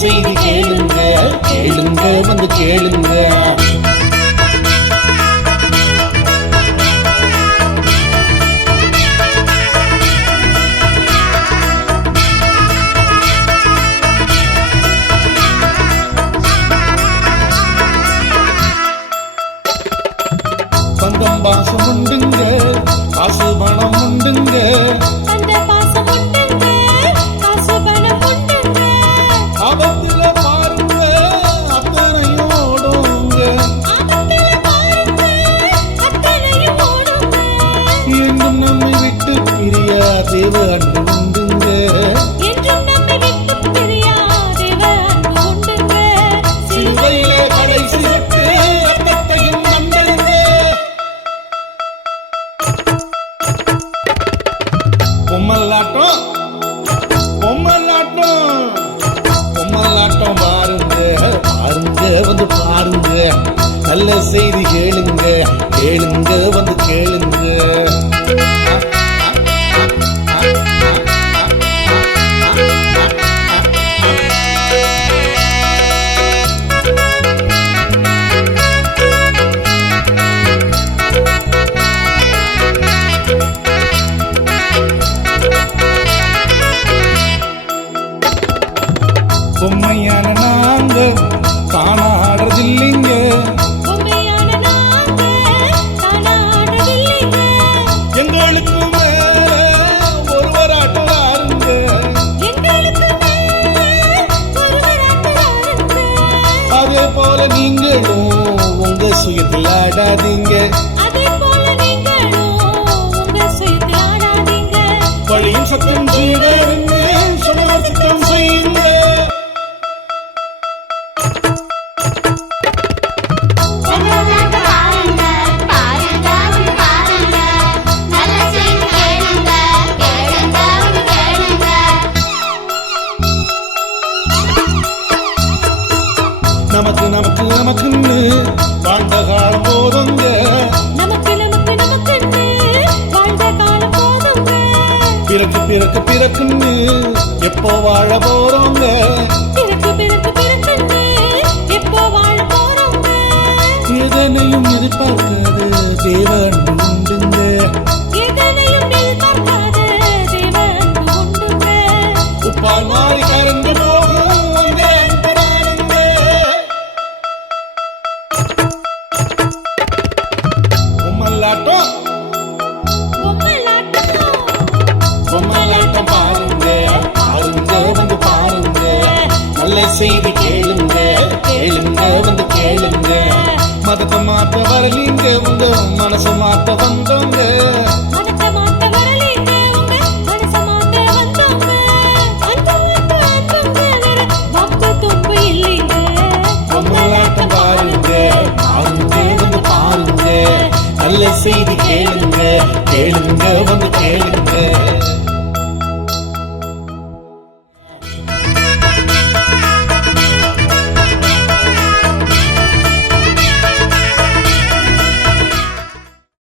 செய்தி கேளுங்க, கேளுங்க வந்து கேளுங்க. சொந்தம் பாசம் உண்டுங்க, காசு பணம் உண்டுங்க. ஆபத்துல பாருங்க அத்தனையும் ஓடுங்க. என்றும் நம்மை விட்டு பிரியா தேவ அன்பு உண்டுங்க. சிலுவையிலே கடைசி விட்டு அத்தத்தையும் கண்டறிங்க. பொம்மல்லாட்டம் பொம்மல்லாட்டம் பொம்மல்லாட்டம் பாருங்க, பாருங்க வந்து பாருங்க. நல்ல செய்தி கேளுங்க, கேளுங்க வந்து கேளுங்க. பொம்மையான நாங்க காணாடுறதில்லைங்க. எங்களுக்கு மேல ஒருவராட்டுவாருங்க. அதே போல நீங்களும் உங்க சுயத்தில் ஆடாதீங்க. வழியும் சத்தம் ஜீவருங்க, சமாசித்தம் செய்யுங்க. நமக்கு நமக்கு நமக்குன்னு வாழ்ந்த காலம் போதுங்க. பிறக்கு பிறக்கு பிறக்குன்னு எப்போ வாழ போறோங்க. எதனையும் எதிர்பார்க்காத தேவ அன்பு உண்டுங்க. உப்பால் மாறி கறந்து போகும் அந்த அன்புதானுங்க. பொம்மல்லாட்டம் பொம்மல்லாட்டம் பாருங்க, பாருங்க வந்து பாருங்க. நல்ல செய்தி கேளுங்க, கேளுங்க வந்து கேளுங்க. மதத்தை மாற்ற வரலீங்க, உங்க மனசை மாற்ற வந்தோங்க.